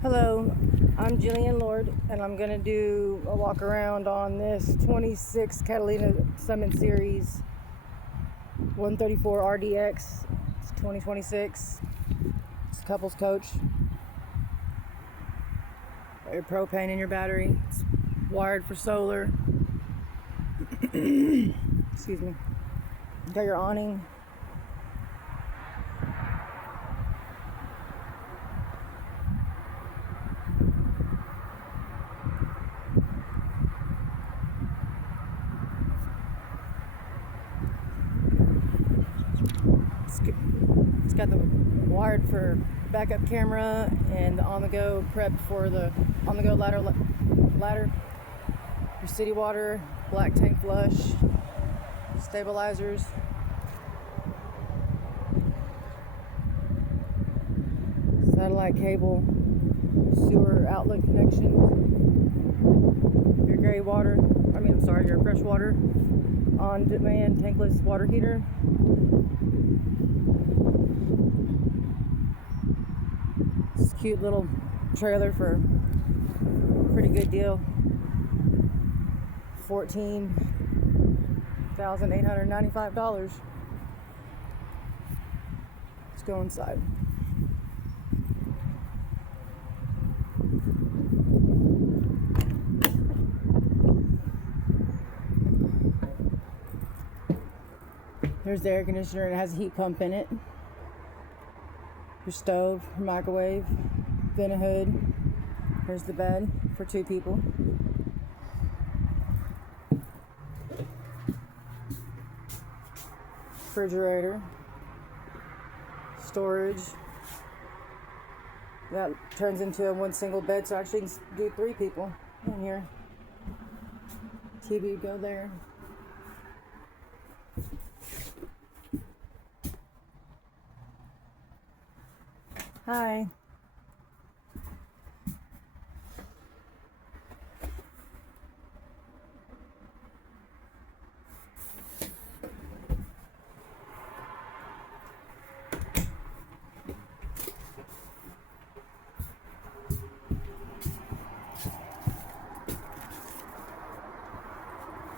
Hello, I'm Jillian Lord, and I'm going to do a walk around on this 26 Catalina Summit Series 134 RDX. It's 2026. It's a couples coach. Got your propane in your battery. It's wired for solar. Excuse me. Got your awning. It's got the wired for backup camera and the on-the-go prep for the on-the-go ladder. Your city water, black tank flush, stabilizers. Satellite cable, sewer outlet connection. Your your fresh water on-demand tankless water heater. This cute little trailer for a pretty good deal. $14,895. Let's go inside. There's the air conditioner. It has a heat pump in it. Your stove, your microwave, vent hood. Here's the bed for 2 people. Refrigerator, storage. That turns into one single bed, so actually you can do 3 people in here. TV go there. Hi.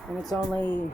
And it's only